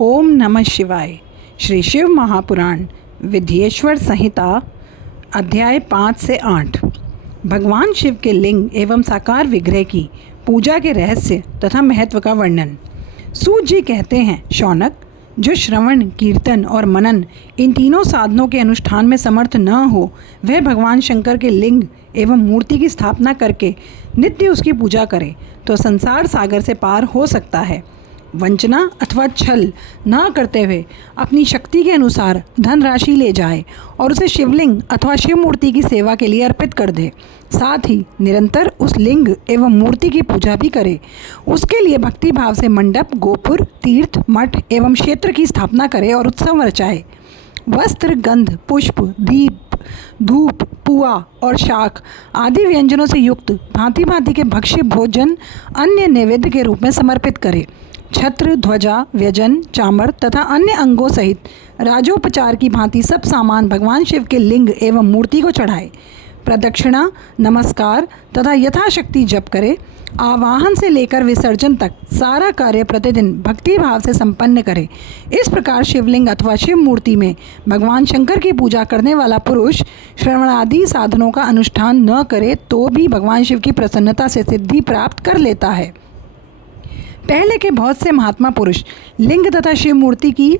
ओम नमः शिवाय। श्री शिव महापुराण विद्येश्वर संहिता अध्याय 5 से 8। भगवान शिव के लिंग एवं साकार विग्रह की पूजा के रहस्य तथा महत्व का वर्णन। सूत जी कहते हैं, शौनक, जो श्रवण, कीर्तन और मनन इन तीनों साधनों के अनुष्ठान में समर्थ न हो, वह भगवान शंकर के लिंग एवं मूर्ति की स्थापना करके नित्य उसकी पूजा करे तो संसार सागर से पार हो सकता है। वंचना अथवा छल न करते हुए अपनी शक्ति के अनुसार धनराशि ले जाए और उसे शिवलिंग अथवा शिव मूर्ति की सेवा के लिए अर्पित कर दे। साथ ही निरंतर उस लिंग एवं मूर्ति की पूजा भी करे। उसके लिए भक्ति भाव से मंडप, गोपुर, तीर्थ, मठ एवं क्षेत्र की स्थापना करे और उत्सव रचाए। वस्त्र, गंध, पुष्प, दीप, धूप, पुआ और शाक आदि व्यंजनों से युक्त भांति भांति के भक्ष्य भोजन अन्य नैवेद्य के रूप में समर्पित करे। छत्र, ध्वजा, व्यजन, चामर तथा अन्य अंगों सहित राजोपचार की भांति सब सामान भगवान शिव के लिंग एवं मूर्ति को चढ़ाए। प्रदक्षिणा, नमस्कार तथा यथाशक्ति जप करे। आवाहन से लेकर विसर्जन तक सारा कार्य प्रतिदिन भक्ति भाव से संपन्न करे। इस प्रकार शिवलिंग अथवा शिव मूर्ति में भगवान शंकर की पूजा करने वाला पुरुष श्रवणादि साधनों का अनुष्ठान न करे तो भी भगवान शिव की प्रसन्नता से सिद्धि प्राप्त कर लेता है। पहले के बहुत से महात्मा पुरुष लिंग तथा शिव मूर्ति की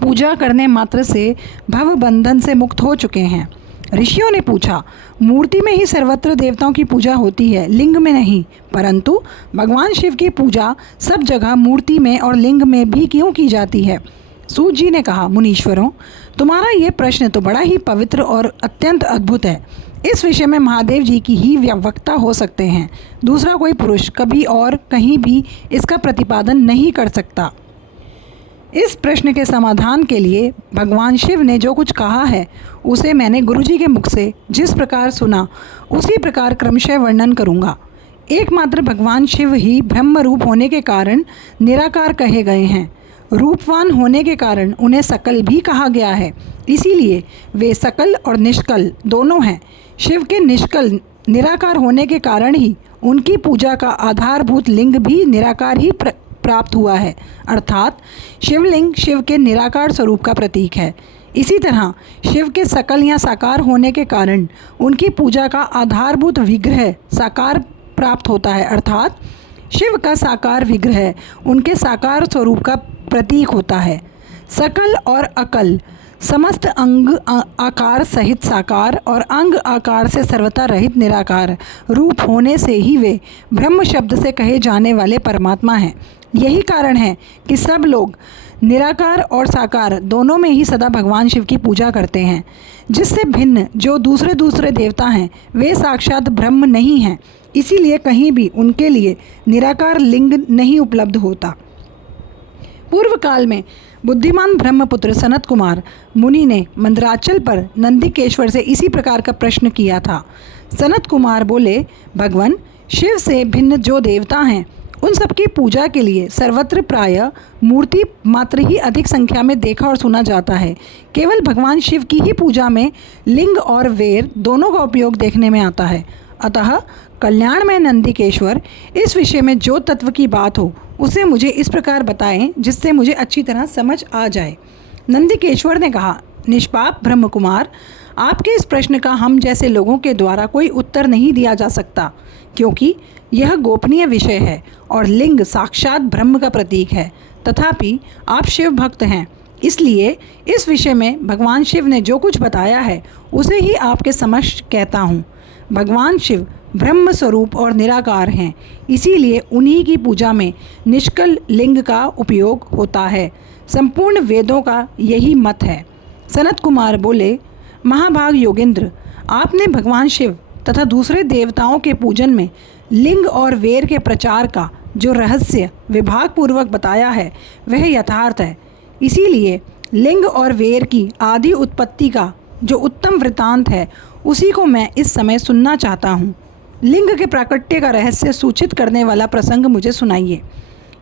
पूजा करने मात्र से भव बंधन से मुक्त हो चुके हैं। ऋषियों ने पूछा, मूर्ति में ही सर्वत्र देवताओं की पूजा होती है, लिंग में नहीं, परंतु भगवान शिव की पूजा सब जगह मूर्ति में और लिंग में भी क्यों की जाती है? सूत जी ने कहा, मुनीश्वरों, तुम्हारा ये प्रश्न तो बड़ा ही पवित्र और अत्यंत अद्भुत है। इस विषय में महादेव जी की ही वक्ता हो सकते हैं। दूसरा कोई पुरुष कभी और कहीं भी इसका प्रतिपादन नहीं कर सकता। इस प्रश्न के समाधान के लिए भगवान शिव ने जो कुछ कहा है उसे मैंने गुरुजी के मुख से जिस प्रकार सुना उसी प्रकार क्रमशः वर्णन करूँगा। एकमात्र भगवान शिव ही ब्रह्म रूप होने के कारण निराकार कहे गए हैं। रूपवान होने के कारण उन्हें सकल भी कहा गया है, इसीलिए वे सकल और निष्कल दोनों हैं। शिव के निष्कल निराकार होने के कारण ही उनकी पूजा का आधारभूत लिंग भी निराकार ही प्राप्त हुआ है, अर्थात शिवलिंग शिव के निराकार स्वरूप का प्रतीक है। इसी तरह शिव के सकल या साकार होने के कारण उनकी पूजा का आधारभूत विग्रह साकार प्राप्त होता है, अर्थात शिव का साकार विग्रह उनके साकार स्वरूप का प्रतीक होता है। सकल और अकल समस्त अंग आकार सहित साकार और अंग आकार से सर्वथा रहित निराकार रूप होने से ही वे ब्रह्म शब्द से कहे जाने वाले परमात्मा हैं। यही कारण है कि सब लोग निराकार और साकार दोनों में ही सदा भगवान शिव की पूजा करते हैं। जिससे भिन्न जो दूसरे देवता हैं वे साक्षात ब्रह्म नहीं हैं, इसीलिए कहीं भी उनके लिए निराकार लिंग नहीं उपलब्ध होता। पूर्व काल में बुद्धिमान ब्रह्मपुत्र सनत कुमार मुनि ने मंदराचल पर नंदिकेश्वर से इसी प्रकार का प्रश्न किया था। सनत कुमार बोले, भगवान शिव से भिन्न जो देवता हैं उन सबकी पूजा के लिए सर्वत्र प्रायः मूर्ति मात्र ही अधिक संख्या में देखा और सुना जाता है। केवल भगवान शिव की ही पूजा में लिंग और वेर दोनों का उपयोग देखने में आता है। अतः कल्याण में नंदिकेश्वर इस विषय में जो तत्व की बात हो उसे मुझे इस प्रकार बताएं जिससे मुझे अच्छी तरह समझ आ जाए। नंदिकेश्वर ने कहा, निष्पाप ब्रह्म कुमार, आपके इस प्रश्न का हम जैसे लोगों के द्वारा कोई उत्तर नहीं दिया जा सकता, क्योंकि यह गोपनीय विषय है और लिंग साक्षात ब्रह्म का प्रतीक है। तथापि आप शिव भक्त हैं, इसलिए इस विषय में भगवान शिव ने जो कुछ बताया है उसे ही आपके समक्ष कहता हूँ। भगवान शिव ब्रह्म स्वरूप और निराकार हैं, इसीलिए उन्हीं की पूजा में निष्कल लिंग का उपयोग होता है। संपूर्ण वेदों का यही मत है। सनत कुमार बोले, महाभाग योगेंद्र, आपने भगवान शिव तथा दूसरे देवताओं के पूजन में लिंग और वेर के प्रचार का जो रहस्य विभाग पूर्वक बताया है वह यथार्थ है। इसीलिए लिंग और वेर की आदि उत्पत्ति का जो उत्तम वृतांत है उसी को मैं इस समय सुनना चाहता हूँ। लिंग के प्राकट्य का रहस्य सूचित करने वाला प्रसंग मुझे सुनाइए।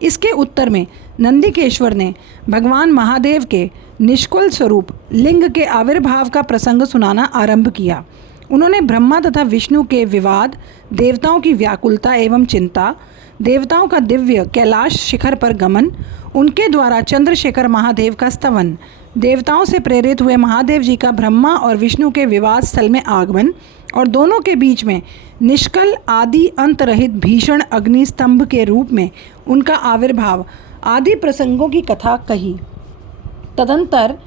इसके उत्तर में नंदिकेश्वर ने भगवान महादेव के निष्कल स्वरूप लिंग के आविर्भाव का प्रसंग सुनाना आरंभ किया। उन्होंने ब्रह्मा तथा विष्णु के विवाद, देवताओं की व्याकुलता एवं चिंता, देवताओं का दिव्य कैलाश शिखर पर गमन, उनके द्वारा चंद्रशेखर महादेव का स्तवन, देवताओं से प्रेरित हुए महादेव जी का ब्रह्मा और विष्णु के विवाद स्थल में आगमन और दोनों के बीच में निष्कल आदि अंत रहित भीषण अग्नि स्तंभ के रूप में उनका आविर्भाव आदि प्रसंगों की कथा कही। तदंतर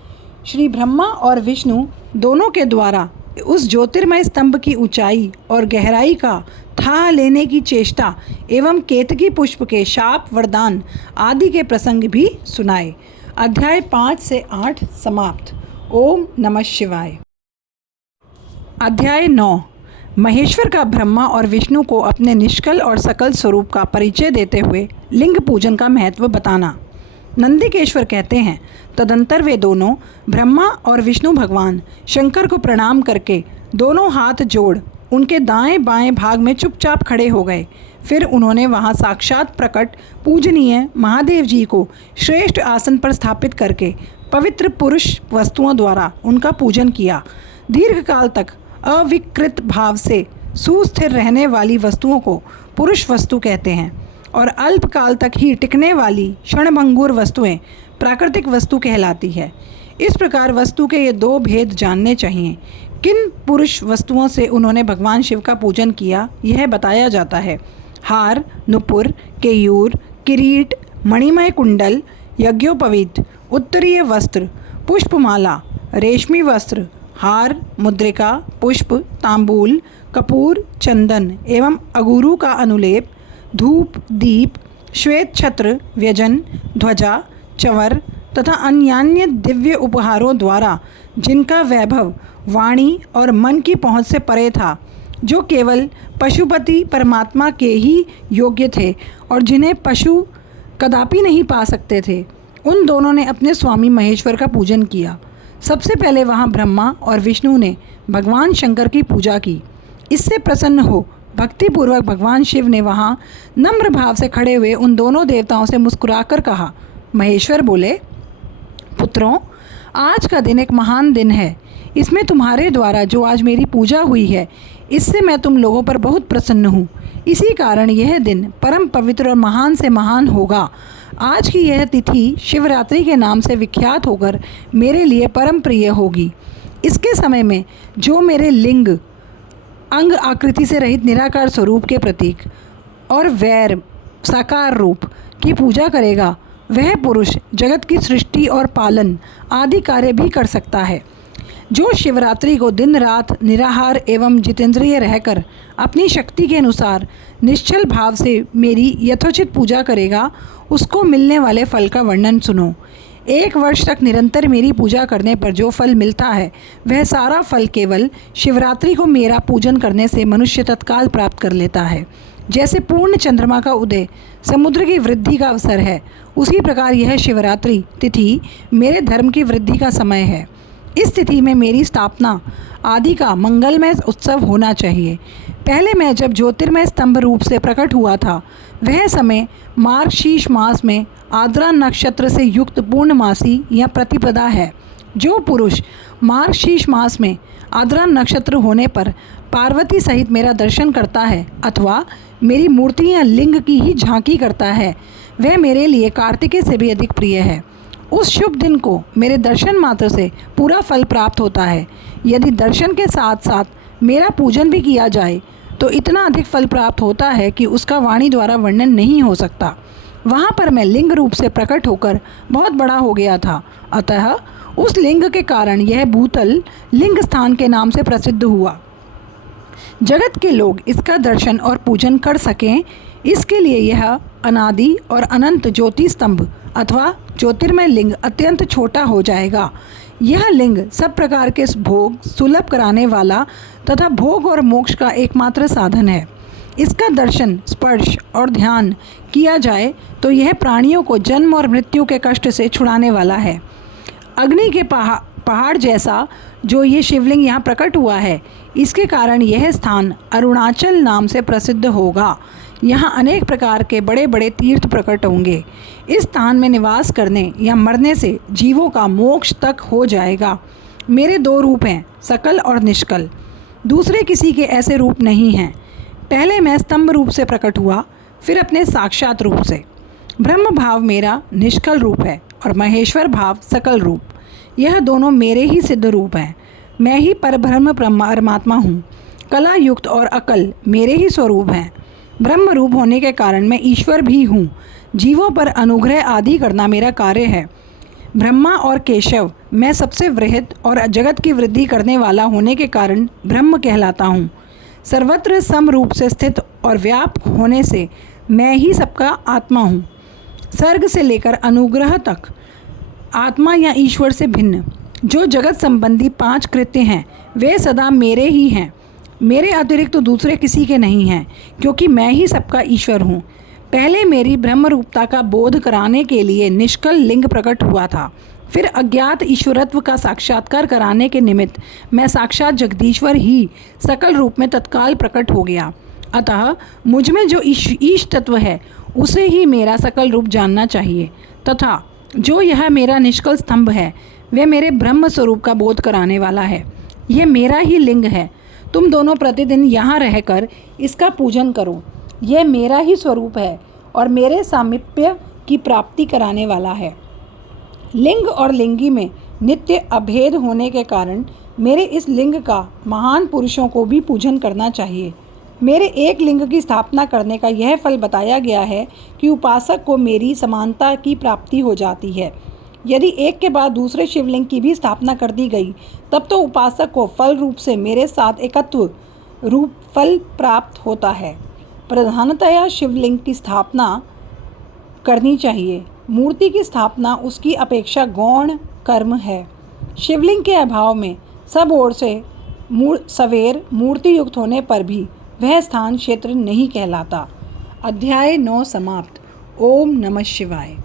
श्री ब्रह्मा और विष्णु दोनों के द्वारा उस ज्योतिर्मय स्तंभ की ऊंचाई और गहराई का था लेने की चेष्टा एवं केतकी पुष्प के शाप वरदान आदि के प्रसंग भी सुनाए। अध्याय 5 से 8 समाप्त। ओम नमः शिवाय। अध्याय 9। महेश्वर का ब्रह्मा और विष्णु को अपने निष्कल और सकल स्वरूप का परिचय देते हुए लिंग पूजन का महत्व बताना। नंदिकेश्वर कहते हैं, तदंतर वे दोनों ब्रह्मा और विष्णु भगवान शंकर को प्रणाम करके दोनों हाथ जोड़ उनके दाएं बाएं भाग में चुपचाप खड़े हो गए। फिर उन्होंने वहां साक्षात प्रकट पूजनीय महादेव जी को श्रेष्ठ आसन पर स्थापित करके पवित्र पुरुष वस्तुओं द्वारा उनका पूजन किया। दीर्घ काल तक अविकृत भाव से सुस्थिर रहने वाली वस्तुओं को पुरुष वस्तु कहते हैं और अल्पकाल तक ही टिकने वाली क्षणभंगुर वस्तुएं प्राकृतिक वस्तु कहलाती है। इस प्रकार वस्तु के ये दो भेद जानने चाहिए। किन पुरुष वस्तुओं से उन्होंने भगवान शिव का पूजन किया यह बताया जाता है। हार, नुपुर, केयूर, किरीट, मणिमय कुंडल, यज्ञोपवीत, उत्तरीय वस्त्र, पुष्पमाला, रेशमी वस्त्र, हार, मुद्रिका, पुष्प, तांबूल, कपूर, चंदन एवं अगुरु का अनुलेप, धूप, दीप, श्वेत छत्र, व्यजन, ध्वजा, चवर तथा अन्यान्य दिव्य उपहारों द्वारा जिनका वैभव वाणी और मन की पहुँच से परे था, जो केवल पशुपति परमात्मा के ही योग्य थे और जिन्हें पशु कदापि नहीं पा सकते थे, उन दोनों ने अपने स्वामी महेश्वर का पूजन किया। सबसे पहले वहाँ ब्रह्मा और विष्णु ने भगवान शंकर की पूजा की। इससे प्रसन्न हो भक्तिपूर्वक भगवान शिव ने वहाँ नम्र भाव से खड़े हुए उन दोनों देवताओं से मुस्कुराकर कहा। महेश्वर बोले, पुत्रों, आज का दिन एक महान दिन है। इसमें तुम्हारे द्वारा जो आज मेरी पूजा हुई है, इससे मैं तुम लोगों पर बहुत प्रसन्न हूँ। इसी कारण यह दिन परम पवित्र और महान से महान होगा। आज की यह तिथि शिवरात्रि के नाम से विख्यात होकर मेरे लिए परम प्रिय होगी। इसके समय में जो मेरे लिंग अंग आकृति से रहित निराकार स्वरूप के प्रतीक और वैर साकार रूप की पूजा करेगा, वह पुरुष जगत की सृष्टि और पालन आदि कार्य भी कर सकता है। जो शिवरात्रि को दिन रात निराहार एवं जितेंद्रिय रहकर अपनी शक्ति के अनुसार निश्चल भाव से मेरी यथोचित पूजा करेगा, उसको मिलने वाले फल का वर्णन सुनो। 1 वर्ष तक निरंतर मेरी पूजा करने पर जो फल मिलता है, वह सारा फल केवल शिवरात्रि को मेरा पूजन करने से मनुष्य तत्काल प्राप्त कर लेता है। जैसे पूर्ण चंद्रमा का उदय समुद्र की वृद्धि का अवसर है, उसी प्रकार यह शिवरात्रि तिथि मेरे धर्म की वृद्धि का समय है। इस तिथि में मेरी स्थापना आदि का मंगलमय उत्सव होना चाहिए। पहले मैं जब ज्योतिर्मय स्तंभ रूप से प्रकट हुआ था, वह समय मार्गशीर्ष मास में आद्रा नक्षत्र से युक्त पूर्णमासी या प्रतिपदा है। जो पुरुष मार्गशीर्ष मास में आद्रा नक्षत्र होने पर पार्वती सहित मेरा दर्शन करता है अथवा मेरी मूर्ति या लिंग की ही झांकी करता है, वह मेरे लिए कार्तिकेय से भी अधिक प्रिय है। उस शुभ दिन को मेरे दर्शन मात्र से पूरा फल प्राप्त होता है। यदि दर्शन के साथ साथ मेरा पूजन भी किया जाए तो इतना अधिक फल प्राप्त होता है कि उसका वाणी द्वारा वर्णन नहीं हो सकता। वहाँ पर मैं लिंग रूप से प्रकट होकर बहुत बड़ा हो गया था, अतः उस लिंग के कारण यह भूतल लिंग स्थान के नाम से प्रसिद्ध हुआ। जगत के लोग इसका दर्शन और पूजन कर सकें, इसके लिए यह अनादि और अनंत ज्योति स्तंभ अथवा ज्योतिर्मय लिंग अत्यंत छोटा हो जाएगा। यह लिंग सब प्रकार के भोग सुलभ कराने वाला तथा भोग और मोक्ष का एकमात्र साधन है। इसका दर्शन, स्पर्श और ध्यान किया जाए तो यह प्राणियों को जन्म और मृत्यु के कष्ट से छुड़ाने वाला है। अग्नि के पहाड़ जैसा जो ये शिवलिंग यहाँ प्रकट हुआ है, इसके कारण यह स्थान अरुणाचल नाम से प्रसिद्ध होगा। यहाँ अनेक प्रकार के बड़े बड़े तीर्थ प्रकट होंगे। इस स्थान में निवास करने या मरने से जीवों का मोक्ष तक हो जाएगा। मेरे 2 रूप हैं, सकल और निष्कल। दूसरे किसी के ऐसे रूप नहीं हैं। पहले मैं स्तंभ रूप से प्रकट हुआ, फिर अपने साक्षात रूप से। ब्रह्म भाव मेरा निष्कल रूप है और महेश्वर भाव सकल रूप। यह दोनों मेरे ही सिद्ध रूप हैं। मैं ही परब्रह्म परमात्मा हूँ। कला युक्त और अकल मेरे ही स्वरूप हैं। ब्रह्म रूप होने के कारण मैं ईश्वर भी हूँ। जीवों पर अनुग्रह आदि करना मेरा कार्य है। ब्रह्मा और केशव मैं सबसे वृहद और जगत की वृद्धि करने वाला होने के कारण ब्रह्म कहलाता हूँ। सर्वत्र सम रूप से स्थित और व्यापक होने से मैं ही सबका आत्मा हूँ। सर्ग से लेकर अनुग्रह तक आत्मा या ईश्वर से भिन्न जो जगत संबंधी 5 कृत्य हैं वे सदा मेरे ही हैं। मेरे अतिरिक्त तो दूसरे किसी के नहीं हैं, क्योंकि मैं ही सबका ईश्वर हूँ। पहले मेरी ब्रह्म रूपता का बोध कराने के लिए निष्कल लिंग प्रकट हुआ था। फिर अज्ञात ईश्वरत्व का साक्षात्कार कराने के निमित्त मैं साक्षात जगदीश्वर ही सकल रूप में तत्काल प्रकट हो गया। अतः मुझ में जो ईश तत्व है उसे ही मेरा सकल रूप जानना चाहिए, तथा जो यह मेरा निष्कल स्तंभ है वह मेरे ब्रह्म स्वरूप का बोध कराने वाला है। यह मेरा ही लिंग है। तुम दोनों प्रतिदिन यहाँ रहकर इसका पूजन करो। यह मेरा ही स्वरूप है और मेरे सामीप्य की प्राप्ति कराने वाला है। लिंग और लिंगी में नित्य अभेद होने के कारण मेरे इस लिंग का महान पुरुषों को भी पूजन करना चाहिए। मेरे एक लिंग की स्थापना करने का यह फल बताया गया है कि उपासक को मेरी समानता की प्राप्ति हो जाती है। यदि एक के बाद दूसरे शिवलिंग की भी स्थापना कर दी गई तब तो उपासक को फल रूप से मेरे साथ एकत्व रूप फल प्राप्त होता है। प्रधानतया शिवलिंग की स्थापना करनी चाहिए। मूर्ति की स्थापना उसकी अपेक्षा गौण कर्म है। शिवलिंग के अभाव में सब ओर से सवेर मूर्ति युक्त होने पर भी वह स्थान क्षेत्र नहीं कहलाता। अध्याय 9 समाप्त। ओम नमः शिवाय।